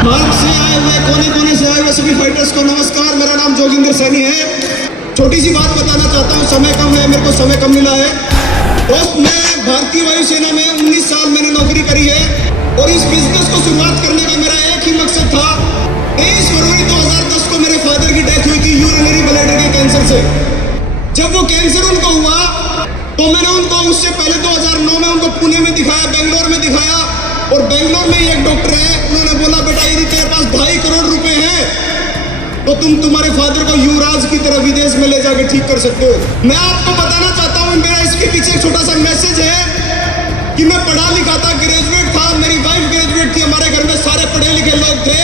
भारत से आए हुए कोने कोने से आए हुए सभी फाइटर्स को नमस्कार। मेरा नाम जोगिंदर सैनी है। छोटी सी बात बताना चाहता हूँ, समय कम है, मेरे को समय कम मिला है। दोस्त, मैं भारतीय वायुसेना में 19 साल मैंने नौकरी करी है और इस बिजनेस को शुरुआत करने का मेरा एक ही मकसद था। 23 फरवरी 2010 को मेरे फादर की डेथ हुई थी यूरिनरी ब्लैडर के कैंसर से। जब वो कैंसर उनको हुआ तो मैंने उनको उससे पहले 2009 में उनको पुणे में दिखाया, बेंगलोर में दिखाया। और बेंगलोर में एक डॉक्टर है, उन्होंने बोला बेटा यदि तेरे पास 2.5 करोड़ रुपए हैं तो तुम तुम्हारे फादर को युवराज की तरह विदेश में ले जाके ठीक कर सकते हो। मैं आपको बताना चाहता हूँ, मेरा इसके पीछे एक छोटा सा मैसेज है कि मैं पढ़ा लिखा था, ग्रेजुएट था, मेरी वाइफ ग्रेजुएट थी, हमारे घर में सारे पढ़े लिखे लोग थे।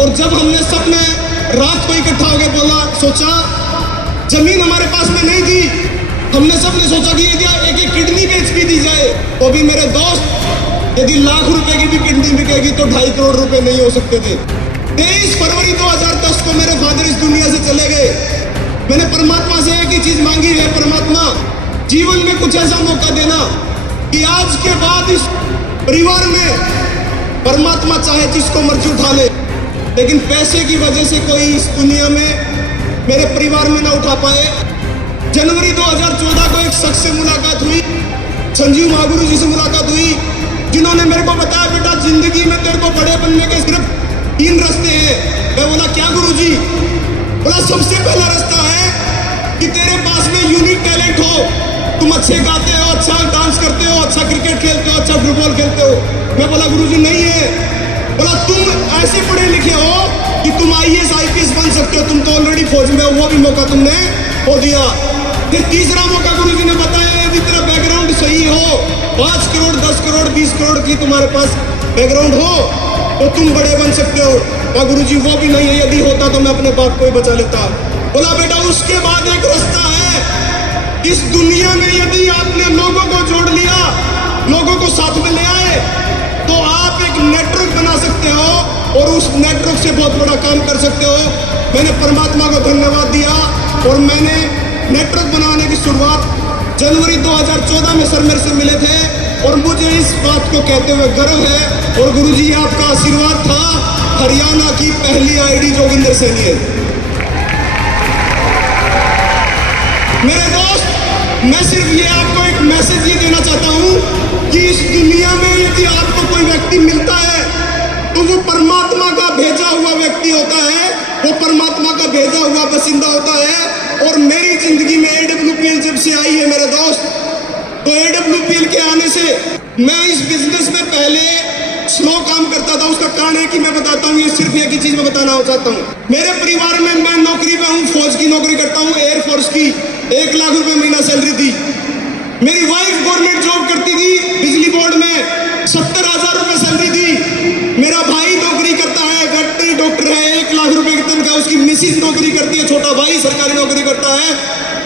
और जब हमने सबने रात को इकट्ठा होकर बोला, सोचा, जमीन हमारे पास में नहीं थी, हमने सबने सोचा कि यदि एक एक किडनी बेच भी दी जाए तो भी मेरे दोस्त, यदि लाख रुपए की भी किडनी बिकेगी तो 2.5 करोड़ रुपए नहीं हो सकते थे। 23 फरवरी 2010 को मेरे फादर इस दुनिया से चले गए। मैंने परमात्मा से एक ही चीज मांगी है, परमात्मा जीवन में कुछ ऐसा मौका देना कि आज के बाद इस परिवार में परमात्मा चाहे जिसको मर्जी उठा ले, लेकिन पैसे की वजह से कोई इस दुनिया में मेरे परिवार में ना उठा पाए। जनवरी 2014 को एक शख्स से मुलाकात हुई, संजीव महागुरु जी से मुलाकात हुई, जिन्होंने मेरे को बताया बेटा जिंदगी में तेरे को बड़े बनने के सिर्फ 3 रास्ते हैं। मैं बोला क्या गुरुजी? बोला सबसे पहला रास्ता है कि तेरे पास में यूनिक टैलेंट हो, तुम अच्छे गाते हो, अच्छा डांस करते हो, अच्छा क्रिकेट खेलते हो, अच्छा फुटबॉल खेलते हो। मैं बोला गुरुजी नहीं है। बोला तुम ऐसे पढ़े लिखे हो कि तुम IAS IPS बन सकते हो, तुम तो ऑलरेडी फौज में हो, वो भी मौका तुमने खो दिया। फिर तीसरा मौका गुरुजी ने बताया, यदि तेरा बैकग्राउंड सही हो, 5 करोड़ 10 करोड़ 20 करोड़ की तुम्हारे पास बैकग्राउंड हो तो तुम बड़े बन सकते हो। और गुरुजी वो भी नहीं है, यदि होता तो मैं अपने बाप को ही बचा लेता। बोला बेटा उसके बाद एक रास्ता है, इस दुनिया में यदि आपने लोगों को जोड़ लिया, लोगों को साथ में ले आए तो आप एक नेटवर्क बना सकते हो और उस नेटवर्क से बहुत बड़ा काम कर सकते हो। मैंने परमात्मा को धन्यवाद दिया और मैंने नेटवर्क बनाने की शुरुआत जनवरी 2014 में सर मेरे से मिले थे और मुझे इस बात को कहते हुए गर्व है और गुरुजी आपका आशीर्वाद था, हरियाणा की पहली ID जोगिंदर सैनी है। मेरे दोस्त, मैं सिर्फ ये आपको एक मैसेज ये देना चाहता हूं कि इस दुनिया में यदि आपको कोई व्यक्ति मिलता है तो वो परमात्मा का भेजा हुआ व्यक्ति होता है, वो परमात्मा का भेजा हुआ बसिंदा होता है। और मेरी जिंदगी में AWPL जब से आई है मेरे दोस्त, तो AWPL के आने से मैं इस बिजनेस में पहले स्लो काम करता था। उसका कारण है कि मैं बताता हूँ, ये सिर्फ एक ही चीज मैं बताना चाहता हूँ। मेरे परिवार में मैं नौकरी पे हूँ, फौज की नौकरी करता हूँ, एयरफोर्स की, 1 लाख रुपए महीना सैलरी थी। मेरी वाइफ गवर्नमेंट जॉब करती थी बिजली बोर्ड में, 70,000 रुपए सैलरी थी। मेरा भाई नौकरी करता है, वेटनरी डॉक्टर है, 1 लाख रुपए की तनख्वाह। उसकी मिसिज नौकरी करती है, छोटा भाई सरकारी नौकरी करता है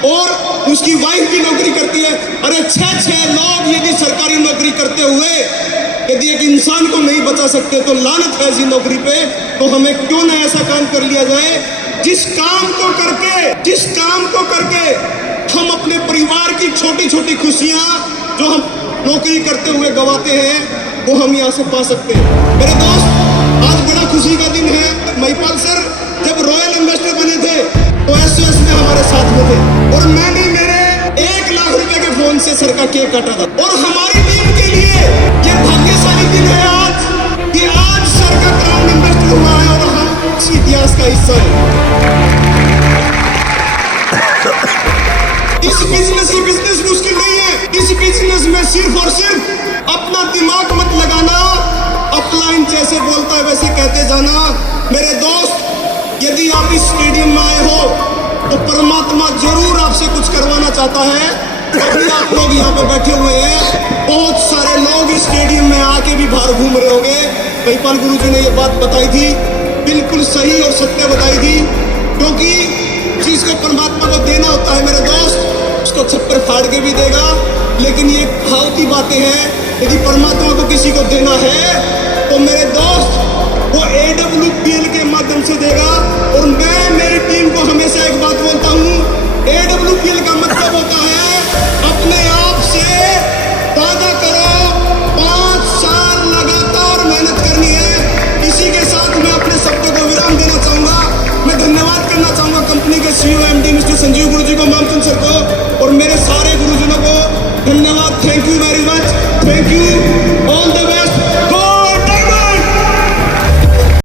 और उसकी वाइफ भी नौकरी करती है। अरे 6 लोग यदि सरकारी नौकरी करते हुए यदि एक इंसान को नहीं बचा सकते तो लानत है ऐसी नौकरी पे। तो हमें क्यों ना ऐसा काम कर लिया जाए जिस काम को करके हम अपने परिवार की छोटी छोटी खुशियां जो हम नौकरी करते हुए गवाते हैं वो हम यहाँ से पा सकते हैं। मेरे दोस्त, आज बड़ा खुशी का दिन है। महिपाल सर जब रॉयल एम्बेसडर बने थे तो SOS में हमारे साथ में थे और मैंने मेरे 1 लाख रुपए के फोन से सर का केक काटा था। और हमारी टीम के लिए ये भाग्यशाली दिन है आज कि आज सर का क्राउन एम्बेसडर हुआ है और हम इस इतिहास का हिस्सा है। इस बिजनेस मुश्किल नहीं है। इस बिजनेस में सिर्फ और सिर्फ अपना दिमाग मत लगाना, अपलाइन जैसे बोलता है वैसे कहते जाना। मेरे दोस्त, यदि आप इस स्टेडियम में आए हो तो परमात्मा जरूर आपसे कुछ करवाना चाहता है। अभी आप लोग यहाँ पे बैठे हुए हैं, बहुत सारे लोग इस स्टेडियम में आके भी बाहर घूम रहे होंगे। महिपाल गुरुजी ने ये बात बताई थी, बिल्कुल सही और सत्य बताई थी, क्योंकि जिसको परमात्मा को देना होता है मेरे दोस्त, उसको छप्पर फाड़ के भी देगा। लेकिन ये भाव की बातें हैं, यदि परमात्मा को किसी को देना है तो मेरे दोस्त वो AWPL के माध्यम से देगा। और मैं मेरी टीम को हमेशा एक बात बोलता हूँ, AWPL का मतलब होता है अपने आप से वादा करो, 5 साल लगातार मेहनत करनी है। इसी के साथ करना चाहूंगा कंपनी के सीईओ एमडी मिस्टर संजीव गुरु जी को, मामचंद सर को और मेरे सारे गुरुजनों को धन्यवाद। Thank you very much, thank you, all the